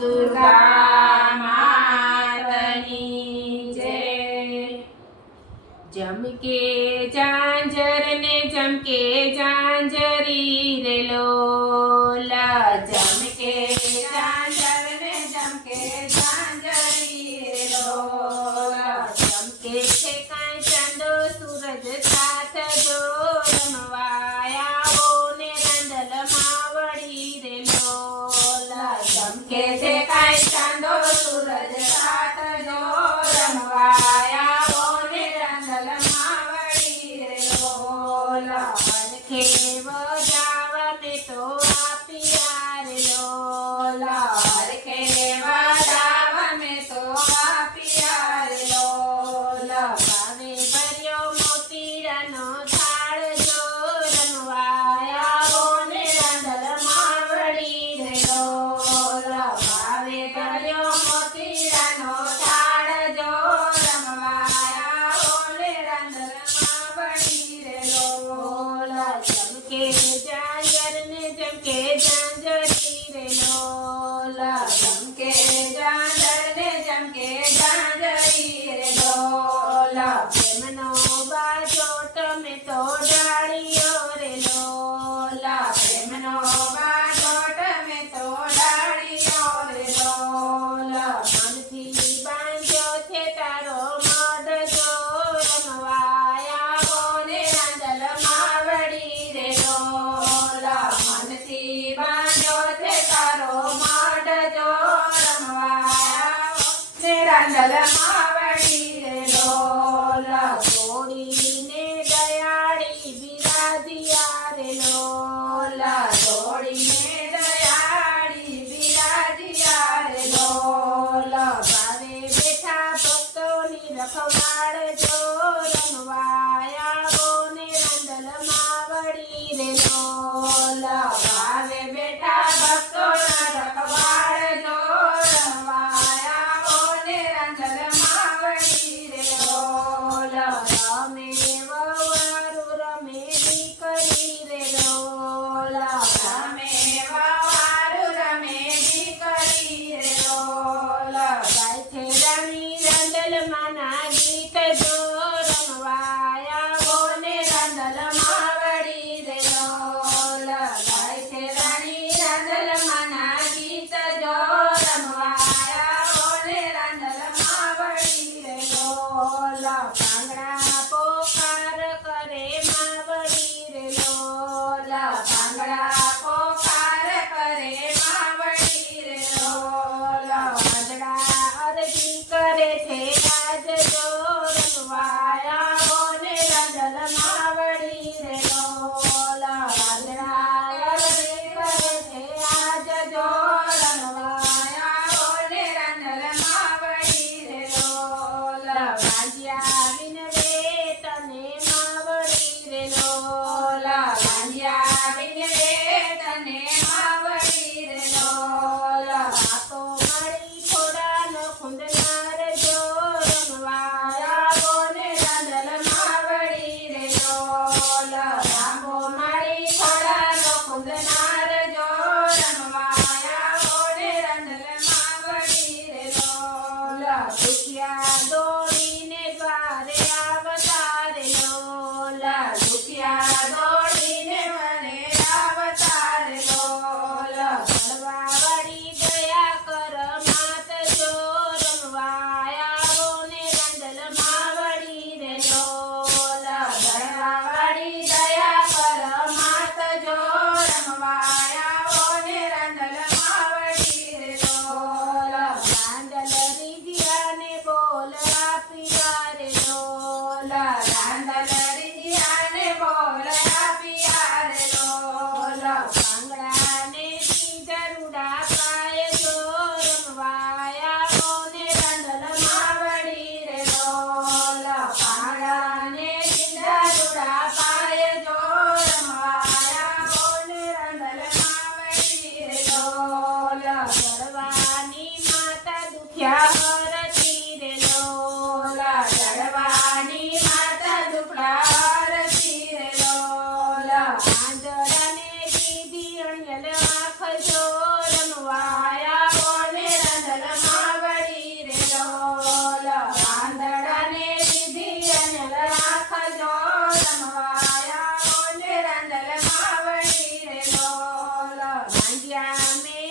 Giữ. ચમકે જાંજર ને ચમકે જાંજર રે લોલા ચમકે જાંજર ને ચમકે જાંજર રે લોલા પ્રેમનો બાજો તમે તો 奶奶，妈。me